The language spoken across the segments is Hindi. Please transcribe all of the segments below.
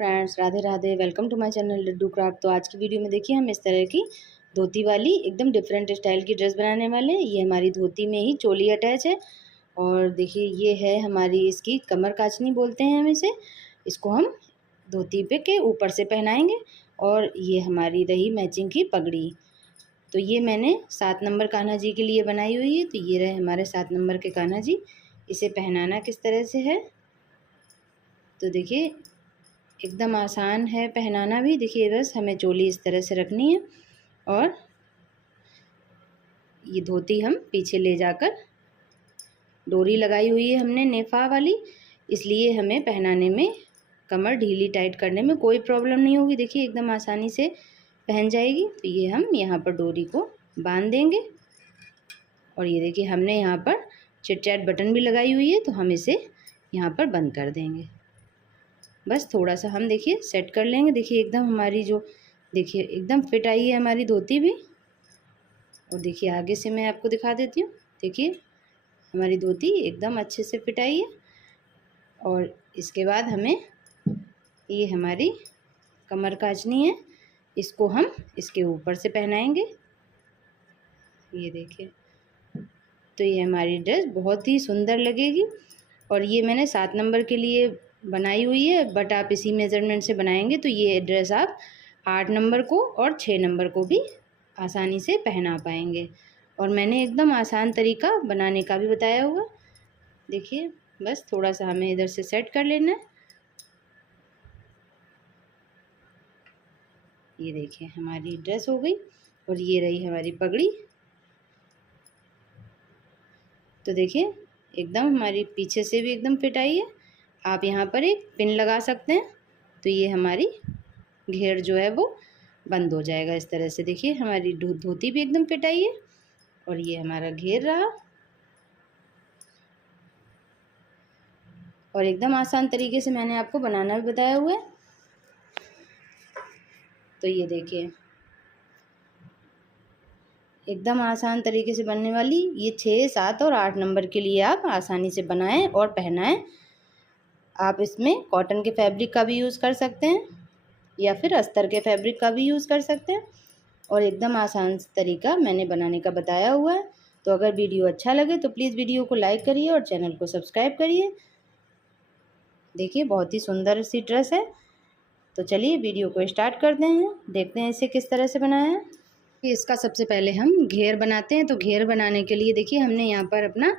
Friends, Radhe Radhe. Welcome to my channel Laddu craft. तो आज की वीडियो में देखिए हम इस तरह की धोती वाली एकदम डिफरेंट स्टाइल की ड्रेस बनाने वाले हैं। ये हमारी धोती में ही चोली अटैच है और देखिए ये है हमारी, इसकी कमर काचनी बोलते हैं हम इसे। इसको हम धोती पे के ऊपर से पहनाएंगे और ये हमारी रही मैचिंग की पगड़ी। तो ये मैंने 7 नंबर कान्हा जी के लिए बनाई हुई है। तो ये रहे हमारे 7 नंबर के कान्हा जी। इसे पहनाना किस तरह से है तो देखिए एकदम आसान है पहनाना भी। देखिए बस हमें चोली इस तरह से रखनी है और ये धोती हम पीछे ले जाकर, डोरी लगाई हुई है हमने नेफा वाली, इसलिए हमें पहनाने में कमर ढीली टाइट करने में कोई प्रॉब्लम नहीं होगी। देखिए एकदम आसानी से पहन जाएगी। तो ये हम यहाँ पर डोरी को बांध देंगे और ये देखिए हमने यहाँ पर चिट चैट बटन भी लगाई हुई है, तो हम इसे यहाँ पर बंद कर देंगे। बस थोड़ा सा हम देखिए सेट कर लेंगे। देखिए एकदम हमारी जो देखिए एकदम फिट आई है हमारी धोती भी। और देखिए आगे से मैं आपको दिखा देती हूँ। देखिए हमारी धोती एकदम अच्छे से फिट आई है। और इसके बाद हमें ये हमारी कमर काचनी है, इसको हम इसके ऊपर से पहनाएंगे। ये देखिए, तो ये हमारी ड्रेस बहुत ही सुंदर लगेगी। और ये मैंने 7 नंबर के लिए बनाई हुई है, बट आप इसी मेज़रमेंट से बनाएंगे तो ये ड्रेस आप 8 नंबर को और 6 नंबर को भी आसानी से पहना पाएंगे। और मैंने एकदम आसान तरीका बनाने का भी बताया हुआ। देखिए बस थोड़ा सा हमें इधर से सेट कर लेना है। ये देखिए हमारी ड्रेस हो गई और ये रही हमारी पगड़ी। तो देखिए एकदम हमारी पीछे से भी एकदम फिट आई है। आप यहाँ पर एक पिन लगा सकते हैं तो ये हमारी घेर जो है वो बंद हो जाएगा इस तरह से। देखिए हमारी धोती भी एकदम फिट आई है और ये हमारा घेर रहा। और एकदम आसान तरीके से मैंने आपको बनाना भी बताया हुआ है। तो ये देखिए एकदम आसान तरीके से बनने वाली ये 6, 7 और 8 नंबर के लिए आप आसानी से बनाएं और पहनाएं। आप इसमें कॉटन के फैब्रिक का भी यूज़ कर सकते हैं या फिर अस्तर के फैब्रिक का भी यूज़ कर सकते हैं। और एकदम आसान तरीका मैंने बनाने का बताया हुआ है। तो अगर वीडियो अच्छा लगे तो प्लीज़ वीडियो को लाइक करिए और चैनल को सब्सक्राइब करिए। देखिए बहुत ही सुंदर सी ड्रेस है। तो चलिए वीडियो को स्टार्ट करते हैं, देखते हैं इसे किस तरह से बनाया है। इसका सबसे पहले हम घेर बनाते हैं। तो घेर बनाने के लिए देखिए हमने यहाँ पर अपना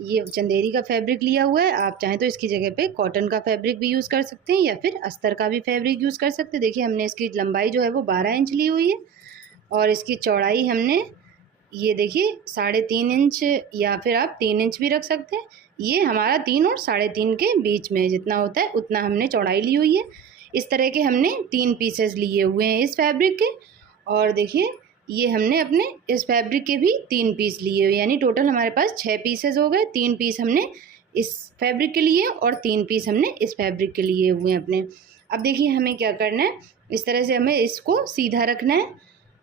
ये चंदेरी का फैब्रिक लिया हुआ है। आप चाहें तो इसकी जगह पे कॉटन का फैब्रिक भी यूज़ कर सकते हैं या फिर अस्तर का भी फैब्रिक यूज़ कर सकते हैं। देखिए हमने इसकी लंबाई जो है वो 12 इंच ली हुई है और इसकी चौड़ाई हमने ये देखिए 3.5 इंच या फिर आप 3 इंच भी रख सकते हैं। ये हमारा 3 और 3.5 के बीच में जितना होता है उतना हमने चौड़ाई ली हुई है। इस तरह के हमने 3 पीसेस लिए हुए हैं इस फैब्रिक के। और देखिए ये हमने अपने इस फैब्रिक के भी 3 पीस लिए हुए, यानी टोटल हमारे पास 6 पीसेस हो गए। 3 पीस हमने इस फैब्रिक के लिए और 3 पीस हमने इस फैब्रिक के लिए हुए हैं अपने। अब देखिए हमें क्या करना है, इस तरह से हमें इसको सीधा रखना है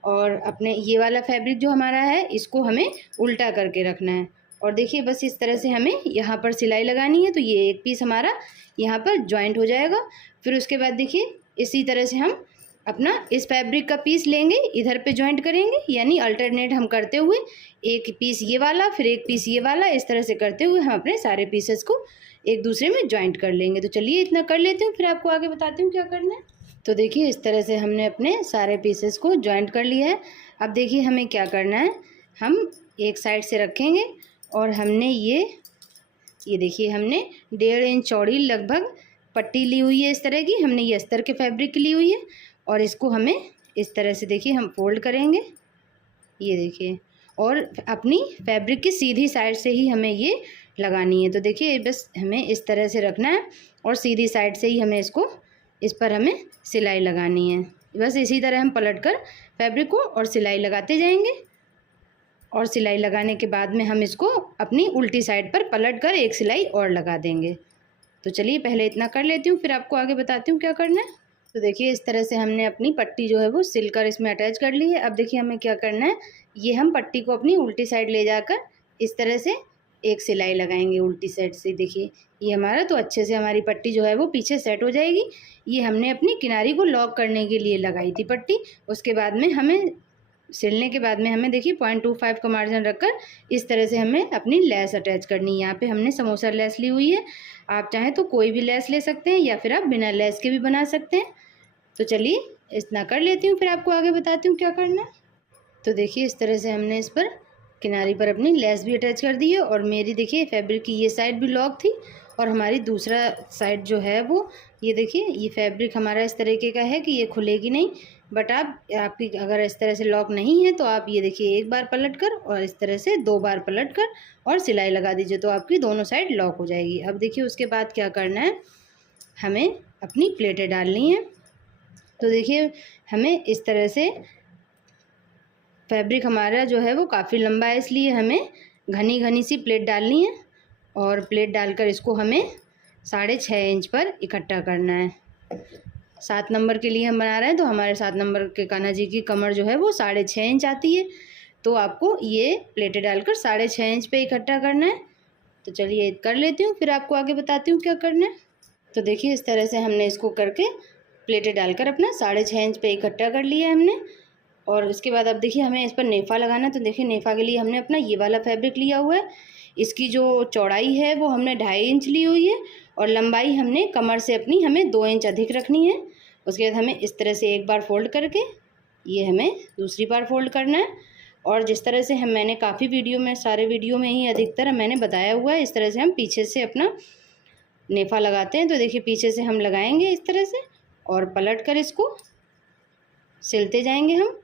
और अपने ये वाला फैब्रिक जो हमारा है इसको हमें उल्टा करके रखना है। और देखिए बस इस तरह से हमें यहाँ पर सिलाई लगानी है। तो ये एक पीस हमारा यहाँ पर जॉइंट हो जाएगा। फिर उसके बाद देखिए इसी तरह से हम अपना इस फैब्रिक का पीस लेंगे, इधर पे जॉइंट करेंगे, यानी अल्टरनेट हम करते हुए एक पीस ये वाला फिर एक पीस ये वाला, इस तरह से करते हुए हम अपने सारे पीसेस को एक दूसरे में जॉइंट कर लेंगे। तो चलिए इतना कर लेती हूँ, फिर आपको आगे बताती हूँ क्या करना है। तो देखिए इस तरह से हमने अपने सारे पीसेस को जॉइंट कर लिया है। अब देखिए हमें क्या करना है, हम एक साइड से रखेंगे और हमने ये देखिए हमने 1.5 इंच चौड़ी लगभग पट्टी ली हुई है इस तरह की। हमने ये अस्तर के फैब्रिक की ली हुई है और इसको हमें इस तरह से देखिए हम फोल्ड करेंगे। ये देखिए और अपनी फैब्रिक की सीधी साइड से ही हमें ये लगानी है। तो देखिए बस हमें इस तरह से रखना है और सीधी साइड से ही हमें इसको, इस पर हमें सिलाई लगानी है। बस इसी तरह हम पलटकर फैब्रिक को और सिलाई लगाते जाएंगे। और सिलाई लगाने के बाद में हम इसको अपनी उल्टी साइड पर पलट कर एक सिलाई और लगा देंगे। तो चलिए पहले इतना कर लेती हूँ, फिर आपको आगे बताती हूँ क्या करना है। तो देखिए इस तरह से हमने अपनी पट्टी जो है वो सिलकर इसमें अटैच कर ली है। अब देखिए हमें क्या करना है, ये हम पट्टी को अपनी उल्टी साइड ले जाकर इस तरह से एक सिलाई लगाएंगे उल्टी साइड से। देखिए ये हमारा तो अच्छे से हमारी पट्टी जो है वो पीछे सेट हो जाएगी। ये हमने अपनी किनारी को लॉक करने के लिए लगाई थी पट्टी। उसके बाद में हमें सिलने के बाद में हमें देखिए 0.25 का मार्जिन रखकर इस तरह से हमें अपनी लेस अटैच करनी है। यहाँ पे हमने समोसा लेस ली हुई है, आप चाहें तो कोई भी लेस ले सकते हैं या फिर आप बिना लेस के भी बना सकते हैं। तो चलिए इतना कर लेती हूँ, फिर आपको आगे बताती हूँ क्या करना है। तो देखिए इस तरह से हमने इस पर किनारी पर अपनी लेस भी अटैच कर दी है। और मेरी देखिए फैब्रिक की ये साइड भी लॉक थी और हमारी दूसरा साइड जो है वो ये देखिए ये फैब्रिक हमारा इस तरीके का है कि ये खुलेगी नहीं। बट आपकी अगर इस तरह से लॉक नहीं है तो आप ये देखिए एक बार पलट कर और इस तरह से 2 बार पलट कर और सिलाई लगा दीजिए, तो आपकी दोनों साइड लॉक हो जाएगी। अब देखिए उसके बाद क्या करना है, हमें अपनी प्लेटें डालनी है। तो देखिए हमें इस तरह से फैब्रिक हमारा जो है वो काफ़ी लंबा है, इसलिए हमें घनी घनी सी प्लेट डालनी है। और प्लेट डालकर इसको हमें 6.5 इंच पर इकट्ठा करना है। 7 नंबर के लिए हम बना रहे हैं, तो हमारे 7 नंबर के कान्हा जी की कमर जो है वो 6.5 इंच आती है। तो आपको ये प्लेटें डालकर 6.5 इंच पे इकट्ठा करना है। तो चलिए कर लेती हूँ, फिर आपको आगे बताती हूँ क्या करना है। तो देखिए इस तरह से हमने इसको करके प्लेटें डालकर अपना 6.5 इंच पे इकट्ठा कर लिया है हमने। और उसके बाद अब देखिए हमें इस पर नेफा लगाना है। तो देखिए नेफा के लिए हमने अपना ये वाला फैब्रिक लिया हुआ है। इसकी जो चौड़ाई है वो हमने 2.5 इंच ली हुई है और लंबाई हमने कमर से अपनी हमें 2 इंच अधिक रखनी है। उसके बाद हमें इस तरह से एक बार फोल्ड करके ये हमें दूसरी बार फोल्ड करना है। और जिस तरह से मैंने काफ़ी वीडियो में, सारे वीडियो में ही अधिकतर मैंने बताया हुआ है, इस तरह से हम पीछे से अपना नेफा लगाते हैं। तो देखिए पीछे से हम लगाएंगे इस तरह से और पलट कर इसको सिलते जाएंगे हम।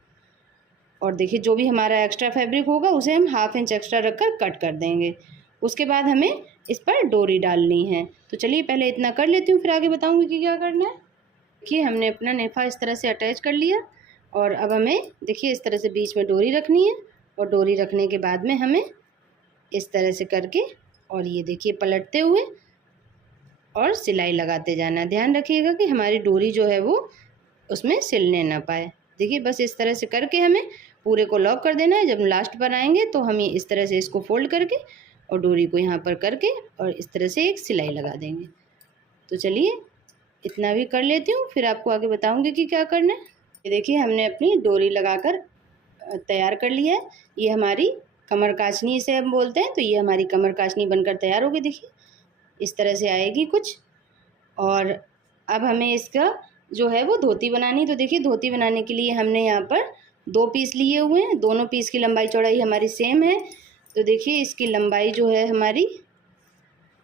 और देखिए जो भी हमारा एक्स्ट्रा फैब्रिक होगा उसे हम 1/2 इंच एक्स्ट्रा रखकर कट कर देंगे। उसके बाद हमें इस पर डोरी डालनी है। तो चलिए पहले इतना कर लेती हूँ, फिर आगे बताऊँगी कि क्या करना है। देखिए हमने अपना नेफा इस तरह से अटैच कर लिया और अब हमें देखिए इस तरह से बीच में डोरी रखनी है। और डोरी रखने के बाद में हमें इस तरह से करके और ये देखिए पलटते हुए और सिलाई लगाते जाना है। ध्यान रखिएगा कि हमारी डोरी जो है वो उसमें सिलने ना पाए। देखिए बस इस तरह से करके हमें पूरे को लॉक कर देना है। जब लास्ट पर आएंगे तो हम इस तरह से इसको फोल्ड करके और डोरी को यहाँ पर करके और इस तरह से एक सिलाई लगा देंगे। तो चलिए इतना भी कर लेती हूँ, फिर आपको आगे बताऊँगी कि क्या करना है। ये देखिए हमने अपनी डोरी लगाकर तैयार कर लिया है। ये हमारी कमर काचनी इसे हम बोलते हैं। तो ये हमारी कमर काचनी बनकर तैयार होगी। देखिए इस तरह से आएगी कुछ। और अब हमें इसका जो है वो धोती बनानी। तो देखिए धोती बनाने के लिए हमने यहाँ पर 2 पीस लिए हुए हैं। दोनों पीस की लंबाई चौड़ाई हमारी सेम है। तो देखिए इसकी लंबाई जो है हमारी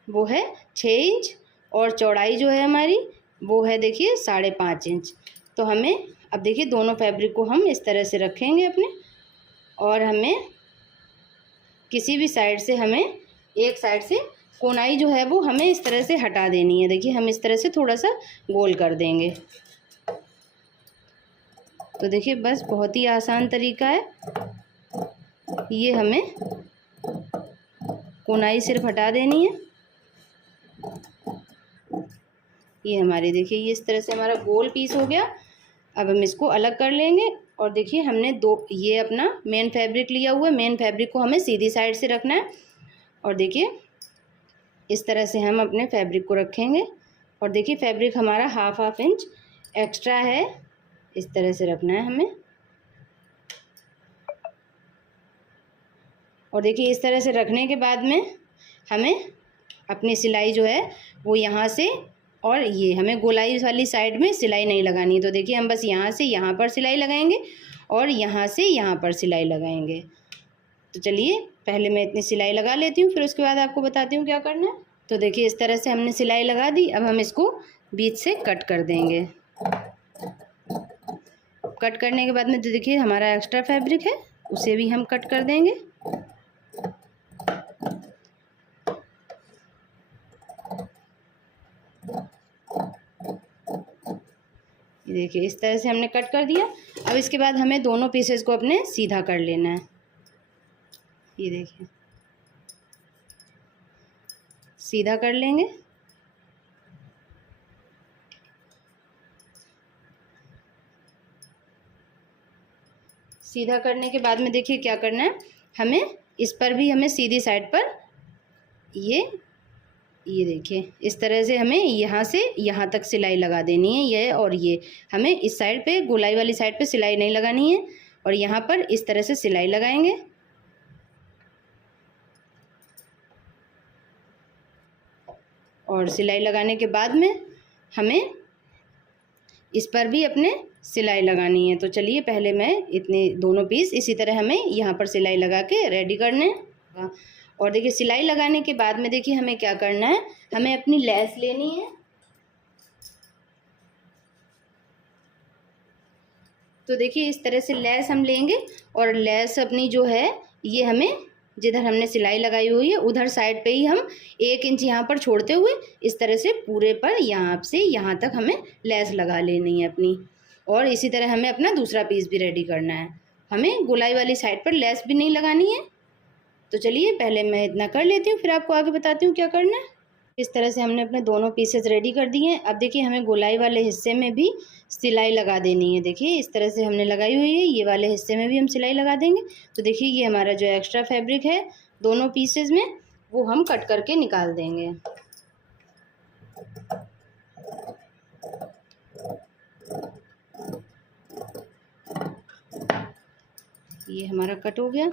वो है 6 इंच और चौड़ाई जो है हमारी वो है देखिए 5.5 इंच। तो हमें अब देखिए दोनों फैब्रिक को हम इस तरह से रखेंगे अपने और हमें किसी भी साइड से हमें एक साइड से कोनाई जो है वो हमें इस तरह से हटा देनी है। देखिए हम इस तरह से थोड़ा सा गोल कर देंगे। तो देखिए बस बहुत ही आसान तरीका है। ये हमें कोनाई सिर्फ हटा देनी है। ये हमारे देखिए ये इस तरह से हमारा गोल पीस हो गया। अब हम इसको अलग कर लेंगे। और देखिए हमने ये अपना मेन फैब्रिक लिया हुआ है। मेन फैब्रिक को हमें सीधी साइड से रखना है। और देखिए इस तरह से हम अपने फैब्रिक को रखेंगे। और देखिए फैब्रिक हमारा 1/2 इंच एक्स्ट्रा है, इस तरह से रखना है हमें। और देखिए इस तरह से रखने के बाद में हमें अपनी सिलाई जो है वो यहाँ से और ये हमें गोलाई वाली साइड में सिलाई नहीं लगानी। तो देखिए हम बस यहाँ से यहाँ पर सिलाई लगाएंगे और यहाँ से यहाँ पर सिलाई लगाएंगे। तो चलिए पहले मैं इतनी सिलाई लगा लेती हूँ, फिर उसके बाद आपको बताती हूँ क्या करना है। तो देखिए इस तरह से हमने सिलाई लगा दी। अब हम इसको बीच से कट कर देंगे। कट करने के बाद में जो देखिए हमारा एक्स्ट्रा फैब्रिक है उसे भी हम कट कर देंगे। देखिए इस तरह से हमने कट कर दिया। अब इसके बाद हमें दोनों पीसेस को अपने सीधा कर लेना है। ये देखिए सीधा कर लेंगे। सीधा करने के बाद में देखिए क्या करना है, हमें इस पर भी हमें सीधी साइड पर ये देखिए इस तरह से हमें यहाँ से यहाँ तक सिलाई लगा देनी है। ये और ये हमें इस साइड पे गोलाई वाली साइड पे सिलाई नहीं लगानी है और यहाँ पर इस तरह से सिलाई लगाएंगे। और सिलाई लगाने के बाद में हमें इस पर भी अपने सिलाई लगानी है। तो चलिए पहले मैं इतने दोनों पीस इसी तरह हमें यहाँ पर सिलाई लगा के रेडी करने हैं। और देखिए सिलाई लगाने के बाद में देखिए हमें क्या करना है, हमें अपनी लेस लेनी है। तो देखिए इस तरह से लेस हम लेंगे और लेस अपनी जो है ये हमें जिधर हमने सिलाई लगाई हुई है उधर साइड पे ही हम 1 इंच यहाँ पर छोड़ते हुए इस तरह से पूरे पर यहाँ से यहाँ तक हमें लेस लगा लेनी है अपनी। और इसी तरह हमें अपना दूसरा पीस भी रेडी करना है। हमें गोलाई वाली साइड पर लेस भी नहीं लगानी है। तो चलिए पहले मैं इतना कर लेती हूँ, फिर आपको आगे बताती हूँ क्या करना है। इस तरह से हमने अपने दोनों पीसेस रेडी कर दिए हैं। अब देखिए हमें गोलाई वाले हिस्से में भी सिलाई लगा देनी है। देखिए इस तरह से हमने लगाई हुई है, ये वाले हिस्से में भी हम सिलाई लगा देंगे। तो देखिए ये हमारा जो एक्स्ट्रा फैब्रिक है दोनों पीसेस में वो हम कट करके निकाल देंगे। ये हमारा कट हो गया।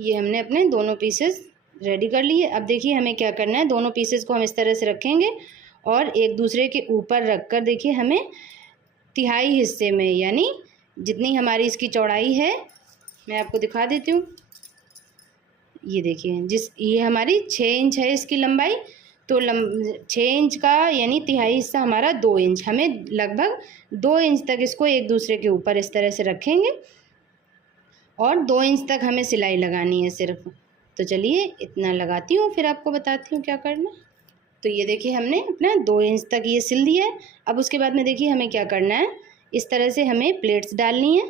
ये हमने अपने दोनों पीसेस रेडी कर लिए। अब देखिए हमें क्या करना है, दोनों पीसेस को हम इस तरह से रखेंगे और एक दूसरे के ऊपर रखकर देखिए हमें तिहाई हिस्से में यानी जितनी हमारी इसकी चौड़ाई है मैं आपको दिखा देती हूँ। ये देखिए ये हमारी 6 इंच है इसकी लंबाई, तो 6 इंच का यानी तिहाई हिस्सा हमारा 2 इंच, हमें लगभग 2 इंच तक इसको एक दूसरे के ऊपर इस तरह से रखेंगे और 2 इंच तक हमें सिलाई लगानी है सिर्फ। तो चलिए इतना लगाती हूँ फिर आपको बताती हूँ क्या करना। तो ये देखिए हमने अपना 2 इंच तक ये सिल दिया है। अब उसके बाद में देखिए हमें क्या करना है, इस तरह से हमें प्लेट्स डालनी है।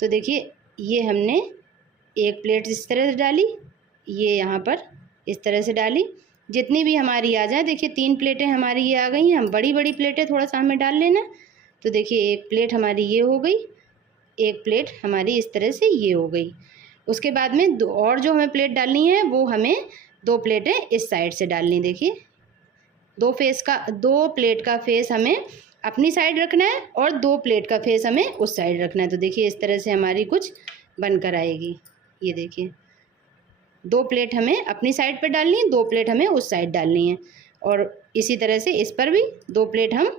तो देखिए ये हमने एक प्लेट इस तरह से डाली, ये यहाँ पर इस तरह से डाली, जितनी भी हमारी आ जाए। देखिए 3 प्लेटें हमारी ये आ गई हैं। हम बड़ी बड़ी प्लेटें थोड़ा सा हमें डाल लेना। तो देखिए एक प्लेट हमारी ये हो गई, एक प्लेट हमारी इस तरह से ये हो गई। उसके बाद में और जो हमें प्लेट डालनी है वो हमें 2 प्लेटें इस साइड से डालनी। देखिए 2 प्लेट का फेस हमें अपनी साइड रखना है और 2 प्लेट का फेस हमें उस साइड रखना है। तो देखिए इस तरह से हमारी कुछ बनकर आएगी। ये देखिए 2 प्लेट हमें अपनी साइड पर डालनी है, 2 प्लेट हमें उस साइड डालनी है। और इसी तरह से इस पर भी 2 प्लेट हम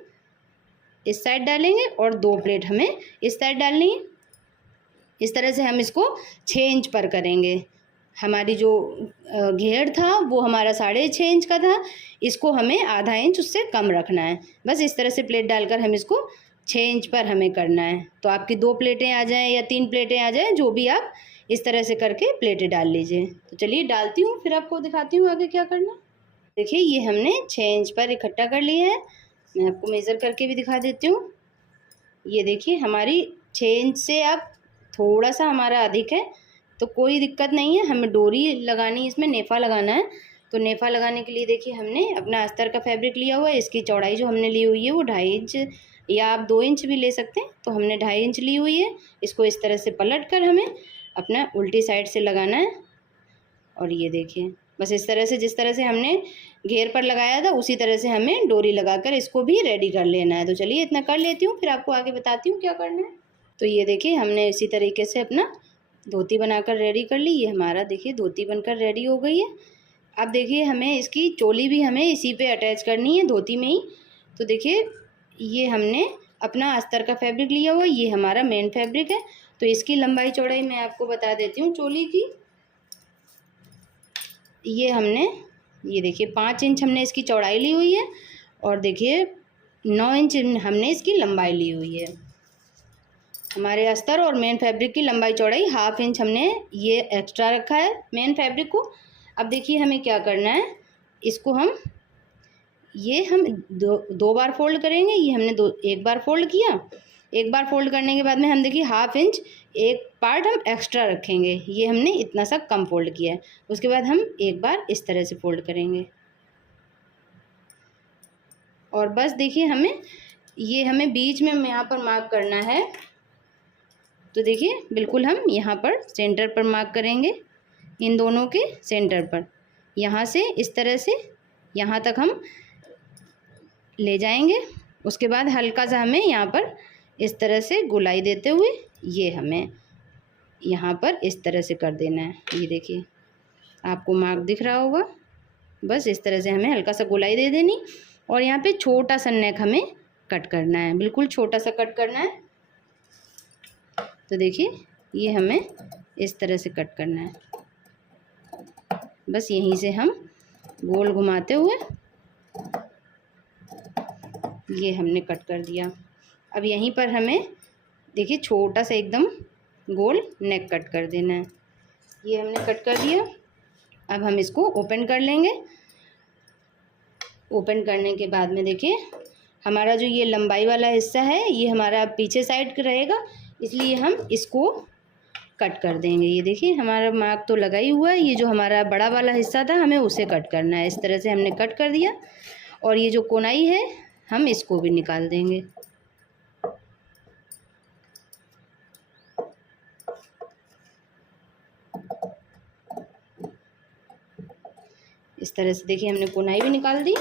इस साइड डालेंगे और 2 प्लेट हमें इस साइड डालनी है। इस तरह से हम इसको 6 इंच पर करेंगे। हमारी जो घेर था वो हमारा 6.5 इंच का था, इसको हमें आधा इंच उससे कम रखना है। बस इस तरह से प्लेट डालकर हम इसको 6 इंच पर हमें करना है। तो आपकी 2 प्लेटें आ जाएं या 3 प्लेटें आ जाएं, जो भी आप इस तरह से करके प्लेटें डाल लीजिए। तो चलिए डालती हूँ फिर आपको दिखाती हूँ आगे क्या करना। देखिए ये हमने 6 इंच पर इकट्ठा कर लिया है। मैं आपको मेज़र करके भी दिखा देती हूँ। ये देखिए हमारी 6 इंच से अब थोड़ा सा हमारा अधिक है, तो कोई दिक्कत नहीं है। हमें डोरी लगानी है, इसमें नेफ़ा लगाना है। तो नेफ़ा लगाने के लिए देखिए हमने अपना अस्तर का फैब्रिक लिया हुआ है। इसकी चौड़ाई जो हमने ली हुई है वो 2.5 इंच या आप 2 इंच भी ले सकते हैं। तो हमने 2.5 इंच ली हुई है। इसको इस तरह से पलट कर हमें अपना उल्टी साइड से लगाना है। और ये देखिए बस इस तरह से जिस तरह से हमने घेर पर लगाया था उसी तरह से हमें डोरी लगाकर इसको भी रेडी कर लेना है। तो चलिए इतना कर लेती हूँ फिर आपको आगे बताती हूँ क्या करना है। तो ये देखिए हमने इसी तरीके से अपना धोती बनाकर रेडी कर ली। ये हमारा देखिए धोती बनकर रेडी हो गई है। अब देखिए हमें इसकी चोली भी हमें इसी पे अटैच करनी है, धोती में ही। तो देखिए ये हमने अपना अस्तर का फैब्रिक लिया हुआ है, ये हमारा मेन फैब्रिक है। तो इसकी लंबाई चौड़ाई मैं आपको बता देती हूँ चोली की। ये देखिए 5 इंच हमने इसकी चौड़ाई ली हुई है और देखिए 9 इंच हमने इसकी लंबाई ली हुई है। हमारे अस्तर और मेन फैब्रिक की लंबाई चौड़ाई 1/2 इंच हमने ये एक्स्ट्रा रखा है मेन फैब्रिक को। अब देखिए हमें क्या करना है, इसको हम दो बार फोल्ड करेंगे। ये हमने एक बार फोल्ड किया। एक बार फोल्ड करने के बाद में हम देखिए 1/2 इंच एक पार्ट हम एक्स्ट्रा रखेंगे। ये हमने इतना सा कम फोल्ड किया है। उसके बाद हम एक बार इस तरह से फोल्ड करेंगे। और बस देखिए हमें बीच में यहाँ पर मार्क करना है। तो देखिए बिल्कुल हम यहाँ पर सेंटर पर मार्क करेंगे, इन दोनों के सेंटर पर। यहाँ से इस तरह से यहाँ तक हम ले जाएंगे। उसके बाद हल्का सा हमें यहाँ पर इस तरह से गोलाई देते हुए ये हमें यहाँ पर इस तरह से कर देना है। ये देखिए आपको मार्क दिख रहा होगा। बस इस तरह से हमें हल्का सा गोलाई दे देनी और यहाँ पे छोटा सा नेक हमें कट करना है, बिल्कुल छोटा सा कट करना है। तो देखिए ये हमें इस तरह से कट करना है। बस यहीं से हम गोल घुमाते हुए ये हमने कट कर दिया। अब यहीं पर हमें देखिए छोटा सा एकदम गोल नेक कट कर देना है। ये हमने कट कर दिया। अब हम इसको ओपन कर लेंगे। ओपन करने के बाद में देखिए हमारा जो ये लंबाई वाला हिस्सा है ये हमारा पीछे साइड का रहेगा, इसलिए हम इसको कट कर देंगे। ये देखिए हमारा मार्क तो लगा ही हुआ है। ये जो हमारा बड़ा वाला हिस्सा था हमें उसे कट करना है। इस तरह से हमने कट कर दिया और ये जो कोनाई है हम इसको भी निकाल देंगे। इस तरह से देखिए हमने कोनाई भी निकाल दी।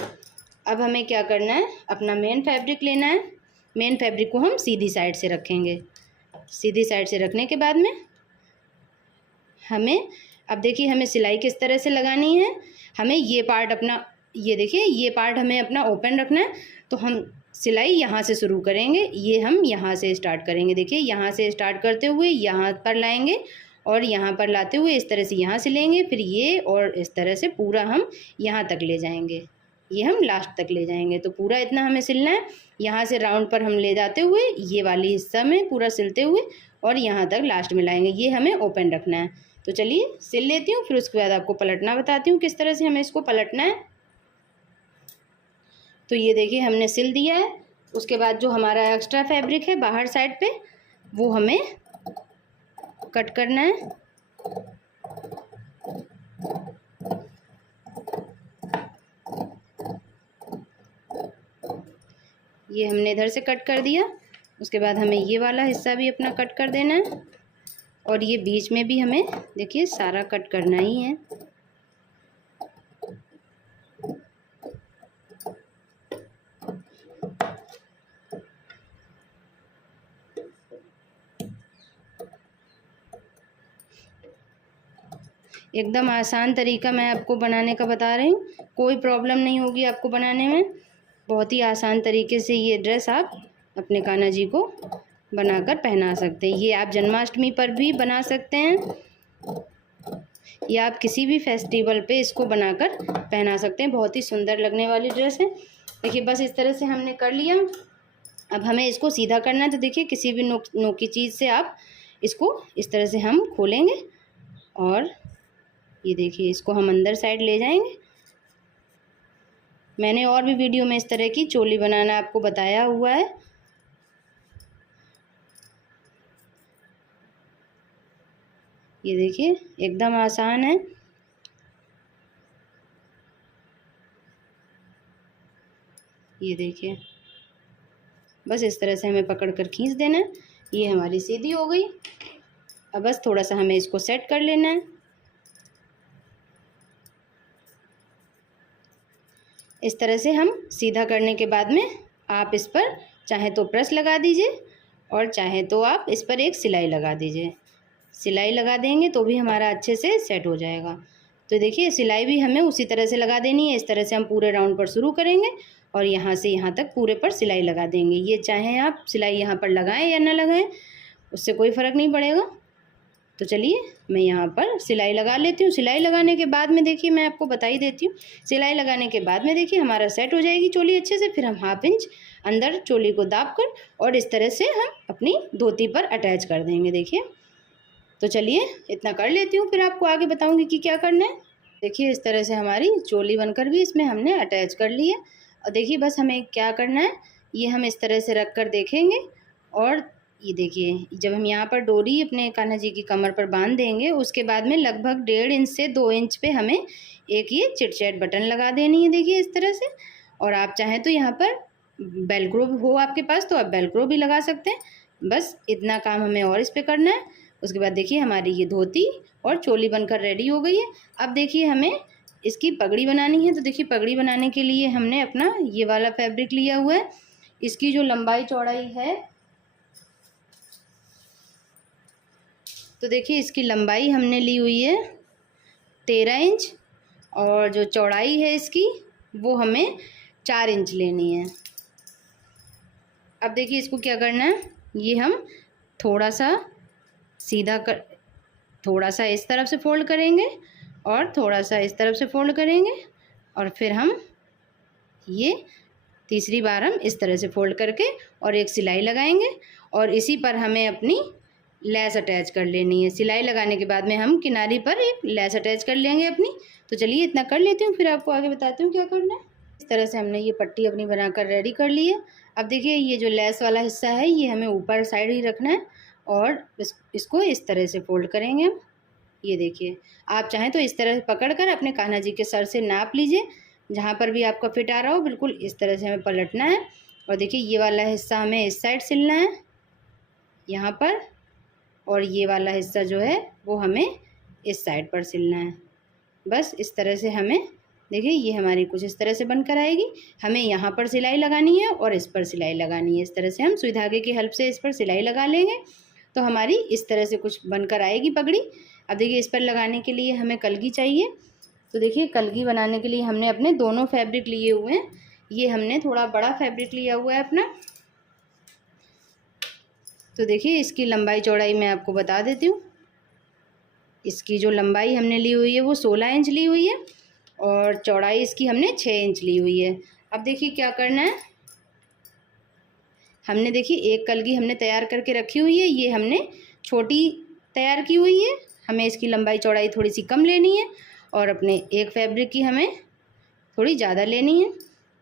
अब हमें क्या करना है, अपना मेन फैब्रिक लेना है। मेन फैब्रिक को हम सीधी साइड से रखेंगे। सीधी साइड से रखने के बाद में हमें अब देखिए हमें सिलाई किस तरह से लगानी है। हमें ये पार्ट अपना ये देखिए ये पार्ट हमें अपना ओपन रखना है। तो हम सिलाई यहाँ से शुरू करेंगे। ये हम यहाँ से स्टार्ट करेंगे। देखिए यहाँ से स्टार्ट करते हुए यहाँ पर लाएंगे और यहाँ पर लाते हुए इस तरह से यहाँ से लेंगे, फिर ये और इस तरह से पूरा हम यहाँ तक ले जाएंगे। ये हम लास्ट तक ले जाएंगे। तो पूरा इतना हमें सिलना है। यहाँ से राउंड पर हम ले जाते हुए ये वाली हिस्सा में पूरा सिलते हुए और यहाँ तक लास्ट में लाएंगे। ये हमें ओपन रखना है। तो चलिए सिल लेती हूँ, फिर उसके बाद आपको पलटना बताती हूँ किस तरह से हमें इसको पलटना है। तो ये देखिए हमने सिल दिया है। उसके बाद जो हमारा एक्स्ट्रा फैब्रिक है बाहर साइड पे वो हमें कट करना है। ये हमने इधर से कट कर दिया। उसके बाद हमें ये वाला हिस्सा भी अपना कट कर देना है और ये बीच में भी हमें देखिए सारा कट करना ही है। एकदम आसान तरीका मैं आपको बनाने का बता रही हूँ, कोई प्रॉब्लम नहीं होगी आपको बनाने में। बहुत ही आसान तरीके से ये ड्रेस आप अपने कान्हा जी को बनाकर पहना सकते हैं। ये आप जन्माष्टमी पर भी बना सकते हैं या आप किसी भी फेस्टिवल पे इसको बनाकर पहना सकते हैं। बहुत ही सुंदर लगने वाली ड्रेस है। देखिए बस इस तरह से हमने कर लिया। अब हमें इसको सीधा करना है। तो देखिए किसी भी नोकी चीज़ से आप इसको इस तरह से हम खोलेंगे और ये देखिए इसको हम अंदर साइड ले जाएंगे। मैंने और भी वीडियो में इस तरह की चोली बनाना आपको बताया हुआ है। ये देखिए एकदम आसान है। ये देखिए बस इस तरह से हमें पकड़ कर खींच देना है। ये हमारी सीधी हो गई। अब बस थोड़ा सा हमें इसको सेट कर लेना है। इस तरह से हम सीधा करने के बाद में आप इस पर चाहे तो प्रेस लगा दीजिए और चाहे तो आप इस पर एक सिलाई लगा दीजिए। सिलाई लगा देंगे तो भी हमारा अच्छे से सेट हो जाएगा। तो देखिए सिलाई भी हमें उसी तरह से लगा देनी है। इस तरह से हम पूरे राउंड पर शुरू करेंगे और यहाँ से यहाँ तक पूरे पर सिलाई लगा देंगे। ये चाहे आप सिलाई यहाँ पर लगाएं या ना लगाएं उससे कोई फ़र्क नहीं पड़ेगा। तो चलिए मैं यहाँ पर सिलाई लगा लेती हूँ। सिलाई लगाने के बाद में देखिए मैं आपको बता ही देती हूँ। सिलाई लगाने के बाद में देखिए हमारा सेट हो जाएगी चोली अच्छे से। फिर हम 1/2 इंच अंदर चोली को दाब कर और इस तरह से हम अपनी धोती पर अटैच कर देंगे। देखिए तो चलिए इतना कर लेती हूँ, फिर आपको आगे बताऊँगी कि क्या करना है। देखिए इस तरह से हमारी चोली बनकर भी इसमें हमने अटैच कर ली है। और देखिए बस हमें क्या करना है, ये हम इस तरह से रख कर देखेंगे और ये देखिए जब हम यहाँ पर डोरी अपने कान्हा जी की कमर पर बांध देंगे उसके बाद में लगभग 1.5 इंच से 2 इंच पे हमें एक ये चिट चैट बटन लगा देनी है। देखिए इस तरह से। और आप चाहें तो यहाँ पर वेलक्रो हो आपके पास तो आप वेलक्रो भी लगा सकते हैं। बस इतना काम हमें और इस पे करना है। उसके बाद देखिए हमारी ये धोती और चोली बनकर रेडी हो गई है। अब देखिए हमें इसकी पगड़ी बनानी है। तो देखिए पगड़ी बनाने के लिए हमने अपना ये वाला फैब्रिक लिया हुआ है। इसकी जो लंबाई चौड़ाई है, तो देखिए इसकी लंबाई हमने ली हुई है 13 इंच और जो चौड़ाई है इसकी वो हमें 4 इंच लेनी है। अब देखिए इसको क्या करना है, ये हम थोड़ा सा सीधा कर, थोड़ा सा इस तरफ से फोल्ड करेंगे और थोड़ा सा इस तरफ से फोल्ड करेंगे और फिर हम ये तीसरी बार हम इस तरह से फोल्ड करके और एक सिलाई लगाएंगे और इसी पर हमें अपनी लेस अटैच कर लेनी है। सिलाई लगाने के बाद में हम किनारी पर एक लेस अटैच कर लेंगे अपनी। तो चलिए इतना कर लेती हूँ, फिर आपको आगे बताती हूँ क्या करना है। इस तरह से हमने ये पट्टी अपनी बनाकर रेडी कर ली है। अब देखिए ये जो लेस वाला हिस्सा है ये हमें ऊपर साइड ही रखना है और इसको इस तरह से फोल्ड करेंगे हम। ये देखिए आप चाहें तो इस तरह पकड़ कर अपने कान्हा जी के सर से नाप लीजिए, जहाँ पर भी आपका फिट आ रहा हो बिल्कुल इस तरह से हमें पलटना है। और देखिए ये वाला हिस्सा हमें इस साइड सिलना है यहाँ पर, और ये वाला हिस्सा जो है वो हमें इस साइड पर सिलना है। बस इस तरह से हमें देखिए ये हमारी कुछ इस तरह से बनकर आएगी। हमें यहाँ पर सिलाई लगानी है और इस पर सिलाई लगानी है। इस तरह से हम सुई धागे की हेल्प से इस पर सिलाई लगा लेंगे तो हमारी इस तरह से कुछ बनकर आएगी पगड़ी। अब देखिए इस पर लगाने के लिए हमें कलगी चाहिए। तो देखिए कलगी बनाने के लिए हमने अपने दोनों फैब्रिक लिए हुए हैं। ये हमने थोड़ा बड़ा फैब्रिक लिया हुआ है अपना। तो देखिए इसकी लंबाई चौड़ाई मैं आपको बता देती हूँ। इसकी जो लंबाई हमने ली हुई है वो 16 इंच ली हुई है और चौड़ाई इसकी हमने 6 इंच ली हुई है। अब देखिए क्या करना है, हमने देखिए एक कलगी हमने तैयार करके रखी हुई है, ये हमने छोटी तैयार की हुई है। हमें इसकी लंबाई चौड़ाई थोड़ी सी कम लेनी है और अपने एक फैब्रिक की हमें थोड़ी ज़्यादा लेनी है।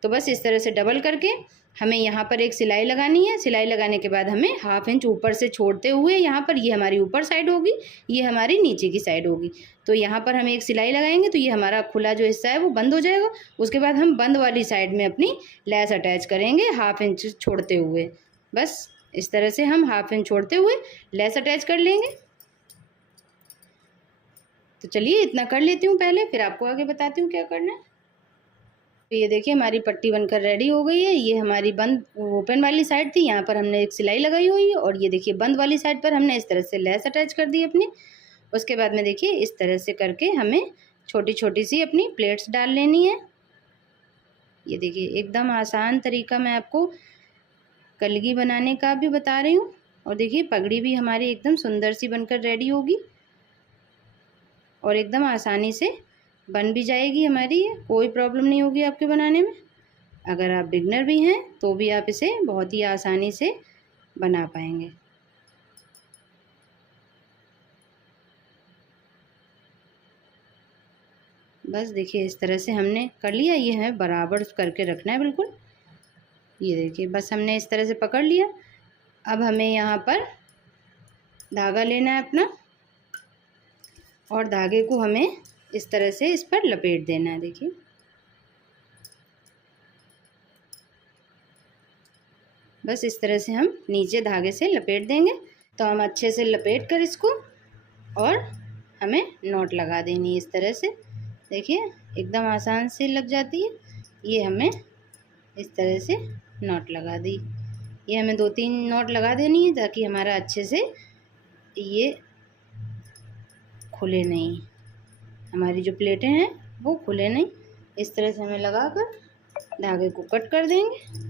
तो बस इस तरह से डबल करके हमें यहाँ पर एक सिलाई लगानी है। सिलाई लगाने के बाद हमें 1/2 इंच ऊपर से छोड़ते हुए यहाँ पर, ये हमारी ऊपर साइड होगी, ये हमारी नीचे की साइड होगी। तो यहाँ पर हम एक सिलाई लगाएंगे तो ये हमारा खुला जो हिस्सा है वो बंद हो जाएगा। उसके बाद हम बंद वाली साइड में अपनी लेस अटैच करेंगे 1/2 इंच छोड़ते हुए। बस इस तरह से हम 1/2 इंच छोड़ते हुए लेस अटैच कर लेंगे। तो चलिए इतना कर लेती हूँ पहले, फिर आपको आगे बताती हूँ क्या करना है। तो ये देखिए हमारी पट्टी बनकर रेडी हो गई है। ये हमारी बंद ओपन वाली साइड थी, यहाँ पर हमने एक सिलाई लगाई हुई है और ये देखिए बंद वाली साइड पर हमने इस तरह से लेस अटैच कर दी अपनी। उसके बाद में देखिए इस तरह से करके हमें छोटी छोटी सी अपनी प्लेट्स डाल लेनी है। ये देखिए एकदम आसान तरीका मैं आपको कलगी बनाने का भी बता रही हूँ। और देखिए पगड़ी भी हमारी एकदम सुंदर सी बनकर रेडी होगी और एकदम आसानी से बन भी जाएगी हमारी, कोई प्रॉब्लम नहीं होगी आपके बनाने में। अगर आप बिगनर भी हैं तो भी आप इसे बहुत ही आसानी से बना पाएंगे। बस देखिए इस तरह से हमने कर लिया। ये हमें बराबर करके रखना है बिल्कुल। ये देखिए बस हमने इस तरह से पकड़ लिया। अब हमें यहाँ पर धागा लेना है अपना और धागे को हमें इस तरह से इस पर लपेट देना है। देखिए बस इस तरह से हम नीचे धागे से लपेट देंगे। तो हम अच्छे से लपेट कर इसको और हमें नॉट लगा देनी है इस तरह से। देखिए एकदम आसान से लग जाती है। ये हमें इस तरह से नॉट लगा दी। ये हमें 2-3 नॉट लगा देनी है ताकि हमारा अच्छे से ये खुले नहीं, हमारी जो प्लेटें हैं वो खुले नहीं। इस तरह से हमें लगाकर धागे को कट कर देंगे।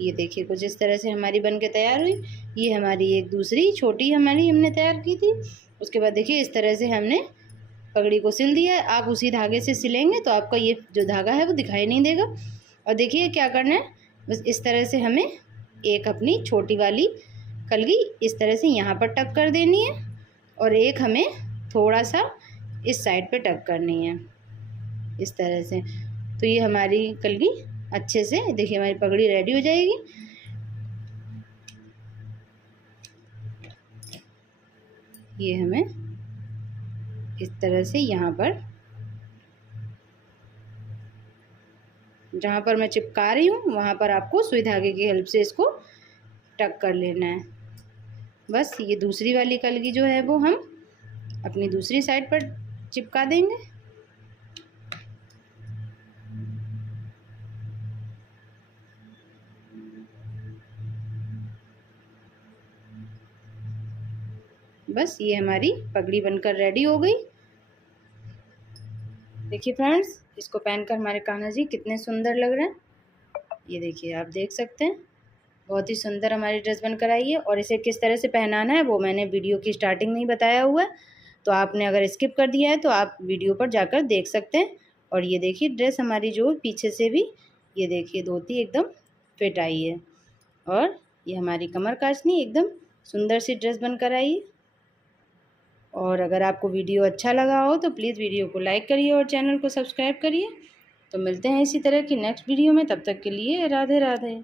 ये देखिए कुछ इस तरह से हमारी बन के तैयार हुई। ये हमारी एक दूसरी छोटी हमने तैयार की थी। उसके बाद देखिए इस तरह से हमने पगड़ी को सिल दिया है। आप उसी धागे से सिलेंगे तो आपका ये जो धागा है वो दिखाई नहीं देगा। और देखिए क्या करना है, बस इस तरह से हमें एक अपनी छोटी वाली कलगी इस तरह से यहाँ पर टक कर देनी है और एक हमें थोड़ा सा इस साइड पे टक करनी है इस तरह से। तो ये हमारी कलगी अच्छे से, देखिए हमारी पगड़ी रेडी हो जाएगी। ये हमें इस तरह से यहाँ पर जहाँ पर मैं चिपका रही हूँ वहाँ पर आपको सुई धागे की हेल्प से इसको टक कर लेना है। बस ये दूसरी वाली कलगी जो है वो हम अपनी दूसरी साइड पर चिपका देंगे। बस ये हमारी पगड़ी बनकर रेडी हो गई। देखिए फ्रेंड्स, इसको पहनकर हमारे कान्हा जी कितने सुंदर लग रहे हैं। ये देखिए, आप देख सकते हैं बहुत ही सुंदर हमारी ड्रेस बनकर आई है। और इसे किस तरह से पहनाना है वो मैंने वीडियो की स्टार्टिंग में ही बताया हुआ है, तो आपने अगर स्किप कर दिया है तो आप वीडियो पर जाकर देख सकते हैं। और ये देखिए ड्रेस हमारी जो पीछे से भी ये देखिए धोती एकदम फिट आई है। और ये हमारी कमर काचनी एकदम सुंदर सी ड्रेस बनकर आई है। और अगर आपको वीडियो अच्छा लगा हो तो प्लीज़ वीडियो को लाइक करिए और चैनल को सब्सक्राइब करिए। तो मिलते हैं इसी तरह की नेक्स्ट वीडियो में, तब तक के लिए राधे राधे।